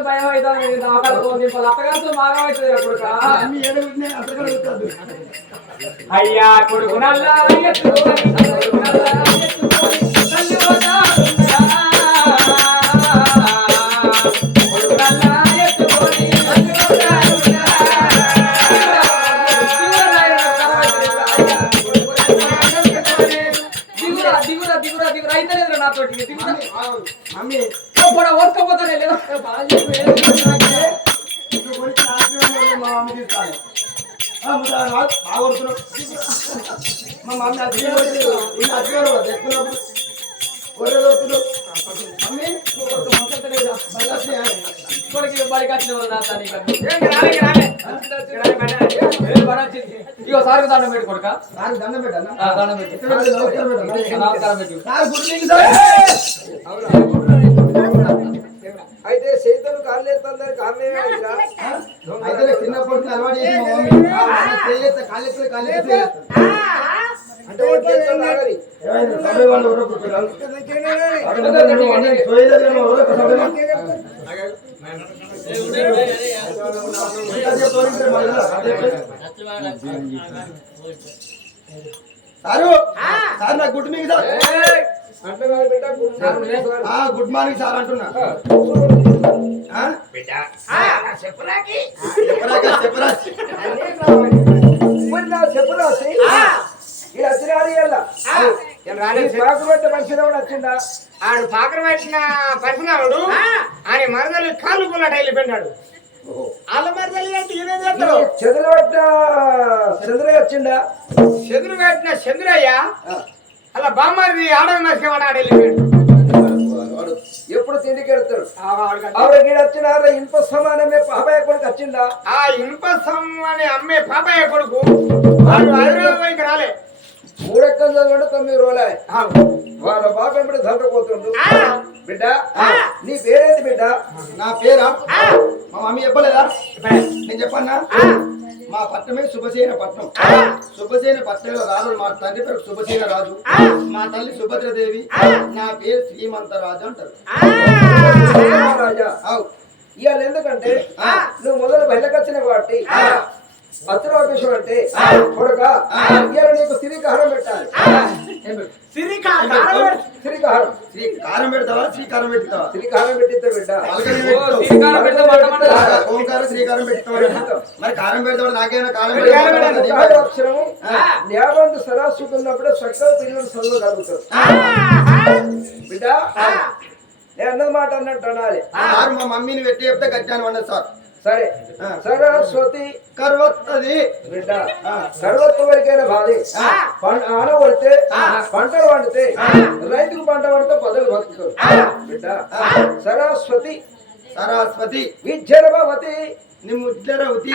భయం అవుతుంది అత్తగారితో బాగా అవుతుంది అయ్యా కొడుకు నల్లా ఓర్కపోతానే లేదు మా మమ్మీ ఇగో సార్ దండం పెట్టు కొడుక దండం పెట్టాను దండం పెట్టు అయితే చేతులు కాళ్ళు ఎత్తందరు కారణమే అయితే చిన్నప్పటి అలవాటు చేసి మా మమ్మీ అంటే సారు సార్ నాకు good morning sir good morning sir అంటున్నా వచ్చిందా ఆడు పాకరం పెట్టిన పరిశునాడు ఆయన మరదలు కాళ్ళు కొల్లట వెళ్ళిపోయినాడు వాళ్ళ మరదలు అంటే ఈయన చెప్తాడు చెదురు పట్టిన చంద్రయ్య వచ్చిండా చెదురు పెట్టిన చంద్రయ్య అలా బామ్మారి ఆడవి మసికేవాడు ఆడ వెళ్ళిపోయాడు ఎప్పుడు తిండికి వెళ్తాడు ఆవిడ వచ్చినారా ఇనుప సమానమే పాపయ్య కొడుకు వచ్చిందా ఆ ఇనుప సమానే అమ్మే పాపయ్య కొడుకు వాడు హైదరాబాద్ రాలే మూడెక్కలు చదవండి 9 రోజులే వాళ్ళ బాబు ఎప్పుడు చదువుకోతుండు బిడ్డ నీ పేరేంటి బిడ్డ నా పేరా మా మమ్మీ చెప్పలేదా నేను చెప్పన్నా మా పట్టణమే శుభసేన పట్నం శుభసేన పట్టణంలో రాజు మా తండ్రి పేరు శుభసేన రాజు మా తల్లి సుభద్రదేవి నా పేరు శ్రీమంతరాజు అంటారు రాజా ఇవాళ ఎందుకంటే నువ్వు మొదలు బయటకొచ్చిన కాబట్టి అత్రాభిషం అంటే కొడుక ఇవాళ నీకు శ్రీకారం పెట్టాలి శ్రీకారం పెడతావా శ్రీకారం పెడతావా శ్రీకారం పెట్టిద్దా బిడ్డ ఓంకారం శ్రీకారం పెడతావా మరి కారం పెడతాడు నాకేమైనా కారం అక్షరము న్యాబంధ సరాసుకు ఉన్నప్పుడే చక్కగా పిల్లలు చదవగలుగుతారు బిడ్డ నేను అన్నమాట అన్నట్టు అనాలి మా మమ్మీని పెట్టి చెప్తే గచ్చాను అన్నది సార్ సరే సరస్వతి కర్వత్తది బిడ్డ సర్వత్వ వరకైనా బాధి ఆన పడితే పంటలు పండితే రైతుకు పంట పడితే పదలు బతుకుతారు బిడ్డ సరస్వతి సరస్వతి విద్యరవతి నిముద్రవతి